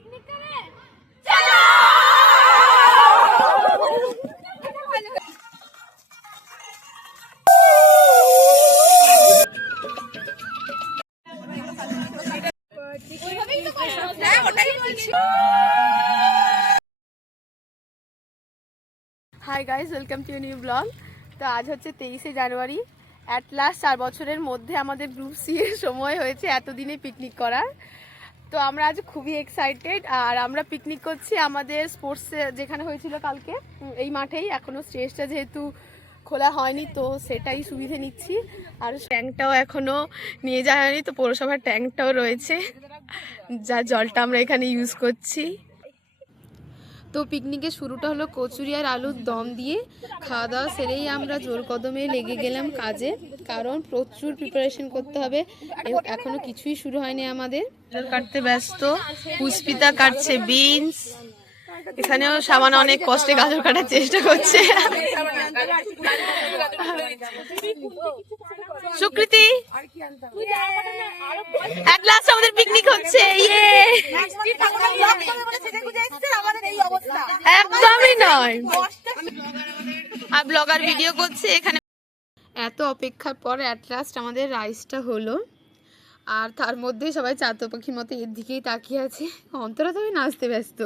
Hi guys, welcome to new blog. তো আজ হচ্ছে 23শে জানুয়ারি। অ্যাট লাস্ট 4 বছরের মধ্যে আমাদের গ্রুপ সি এর সময় হয়েছে এতদিনে পিকনিক করার। তো আমরা আজ খুবই এক্সাইটেড। আর আমরা পিকনিক করছি আমাদের স্পোর্টস যেখানে হয়েছিল কালকে, এই মাঠেই। এখনও স্টেজটা যেহেতু খোলা হয়নি তো সেটাই সুবিধে নিচ্ছি। আর ট্যাঙ্কটাও এখনও নিয়ে যাওয়া হয়নি, তো পৌরসভার ট্যাঙ্কটাও রয়েছে, যার জলটা আমরা এখানে ইউজ করছি। তো পিকনিকের শুরুটা হলো কচুরি আর আলুর দম দিয়ে। খাওয়া দাওয়া সেরেই আমরা জোর কদমে লেগে গেলাম কাজে, কারণ প্রচুর প্রিপারেশন করতে হবে। এখনো কিছুই শুরু হয়নি আমাদের। গাজর কাটতে ব্যস্ত, পুষ্পিতা কাটছে বিনস। এখানেও সামান্য অনেক কষ্টে গাজর কাটার চেষ্টা করছে সুকৃতি। এক লাস্ট আমাদের পিকনিক হচ্ছে, ইয়ে একদমই নয়। আর ব্লগার ভিডিও করছে এখানে। এত অপেক্ষার পর অ্যাট লাস্ট আমাদের রাইসটা হলো। আর তার মধ্যে সবাই চাতক পাখির মতো এর দিকেই তাকিয়ে আছে। অন্তরা তুমি নাচতে ব্যস্ত।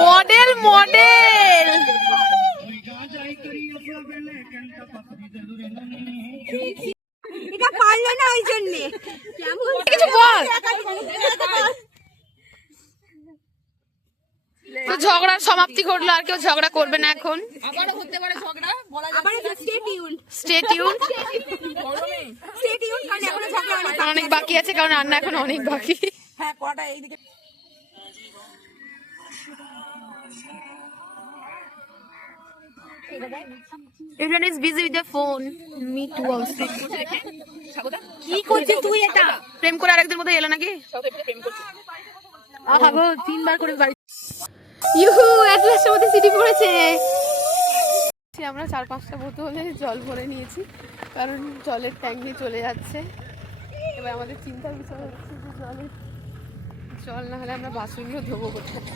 মডেল মডেল এটা পারলো না, ওই জন্য কিছু বল। তো ঝগড়ার সমাপ্তি ঘটলো, আর কেউ ঝগড়া করবে না এখন। আবারও হতে পারে ঝগড়া, বলা যাচ্ছে। স্টে টিউন কারণ এখনো ঝগড়া অনেক বাকি আছে, কারণ রান্না এখন অনেক বাকি। হ্যাঁ, কটা এইদিকে। Everyone is busy with their phone. Me too also. কি করছিস তুই? এটা প্রেম করে আরেকদের মধ্যে এলো নাকি? আহা গো, 3 বার করে বাড়ি। ইউহু, এট লাস্ট আমাদের সিটি পড়েছে। আমরা 4-5টা বোতলে জল ভরে নিয়েছি, কারণ জলের ট্যাঙ্ক নিয়ে চলে যাচ্ছে। এবার আমাদের চিন্তার বিষয় হচ্ছে যে জল না হলে আমরা বাসনগুলো ধোবো কোথায়।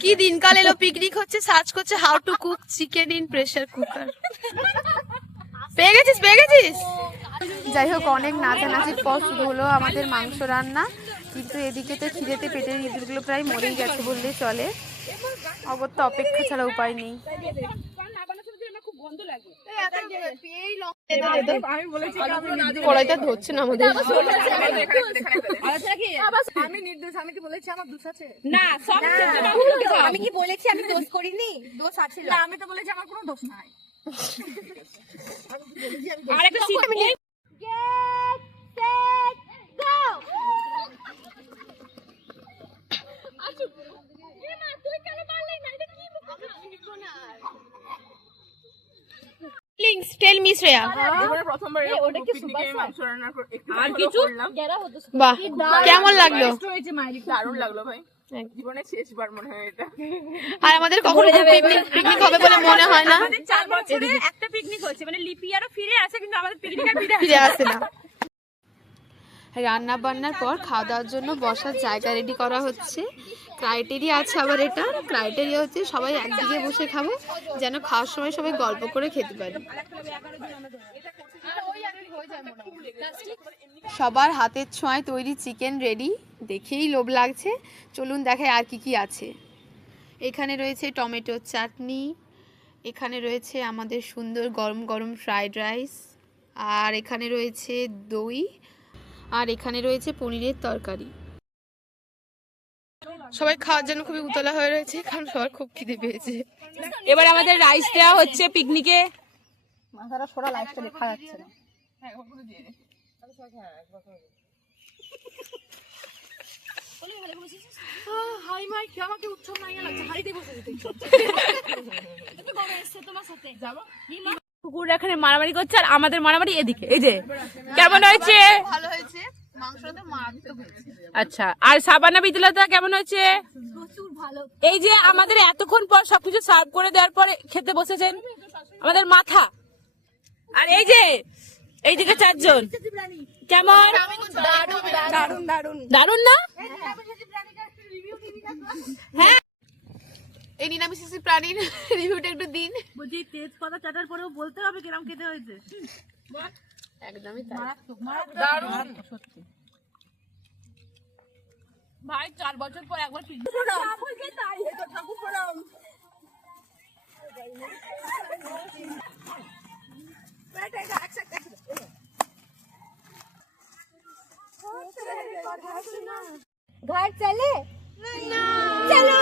কি দিনকাল এলো, পিকনিক হচ্ছে, সার্চ করছে how to cook chicken in pressure cooker. পেয়ে গেছিস। যাই হোক, অনেক নাচানাচির পর শুরু হলো আমাদের মাংস রান্না। কিন্তু এদিকে তো খিদেতে পেটের ইঁদুরগুলো প্রায় মরেই গেছে বললেই চলে। অগত্য অপেক্ষা ছাড়া উপায় নেই। কড়াইটা ধরছে না আমাদের। আমি কি বলেছি আমি দোষ করিনি? দোষ আছে। আমি তো বলেছি আমার কোনো দোষ নাই। Tell me Shreya. বাহ, কেমন লাগলো? দারুণ লাগলো ভাই, জীবনে শেষবার মনে হয় এটা। আর আমাদের কখনো পিকনিক হবে বলে মনে হয় না। 4 বছরে একটা পিকনিক হচ্ছে, মানে লিপি আরো ফিরে আসে, কিন্তু আমাদের পিকনিক আর ফিরে আসে না। রান্না বান্নার পর খাওয়া দাওয়ার জন্য বসার জায়গা রেডি করা হচ্ছে। ক্রাইটেরিয়া আছে আবার, এটা ক্রাইটেরিয়া হচ্ছে সবাই একদিকে বসে খাবো, যেন খাওয়ার সময় সবাই গল্প করে খেতে পারে। সবার হাতের ছোঁয়ায় তৈরি চিকেন রেডি, দেখেই লোভ লাগছে। চলুন দেখাই আর কি আছে। এখানে রয়েছে টমেটোর চাটনি, এখানে রয়েছে আমাদের সুন্দর গরম গরম ফ্রাইড রাইস, আর এখানে রয়েছে দই, আর এখানে রয়েছে পনিরের তরকারি। সবাই খাওয়ার জন্য খুবই উতলা হয়ে রয়েছে, কারণ সবার খুব খিদে পেয়েছে। এবার আমাদের রাইস দেওয়া হচ্ছে পিকনিকে। মাথাটা সরা, লাইটটা দেখা যাচ্ছে না। হাই মাই কি আমাকে উৎসব নাই লাগছে হাড়িতে বসে যেতে তুমি কবে এসেছো তোমার সাথে যাব কুকুর এখানে মারামারি করছে আর আমাদের মারামারি এদিকে। এই যে কেমন হয়েছে? ভালো হয়েছে, মাংসটা মারাত্মক হয়েছে। আচ্ছা, আর সাবানা বিদুলতা কেমন হয়েছে? প্রচুর ভালো। এই যে আমাদের এতক্ষণ পর সবকিছু সার্ভ করে দেওয়ার পরে খেতে বসেছেন আমাদের মাথা, আর এই যে এইদিকে চারজন। কেমন? দারুণ দারুণ দারুণ না? হ্যাঁ, এই নিরামিষি প্রাণীর রিভিউটা একটু দিন। বলছি তেজপাতা চাটার পরেও বলতে হবে কিরম খেতে হয়েছে। একদমই তাই। দারুণ সত্যি ভাই, 4 বছর পর একবার घर चले चलो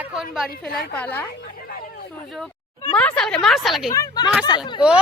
এখন বাড়ি ফেরার পালা। সূর্য মার সালাকে ও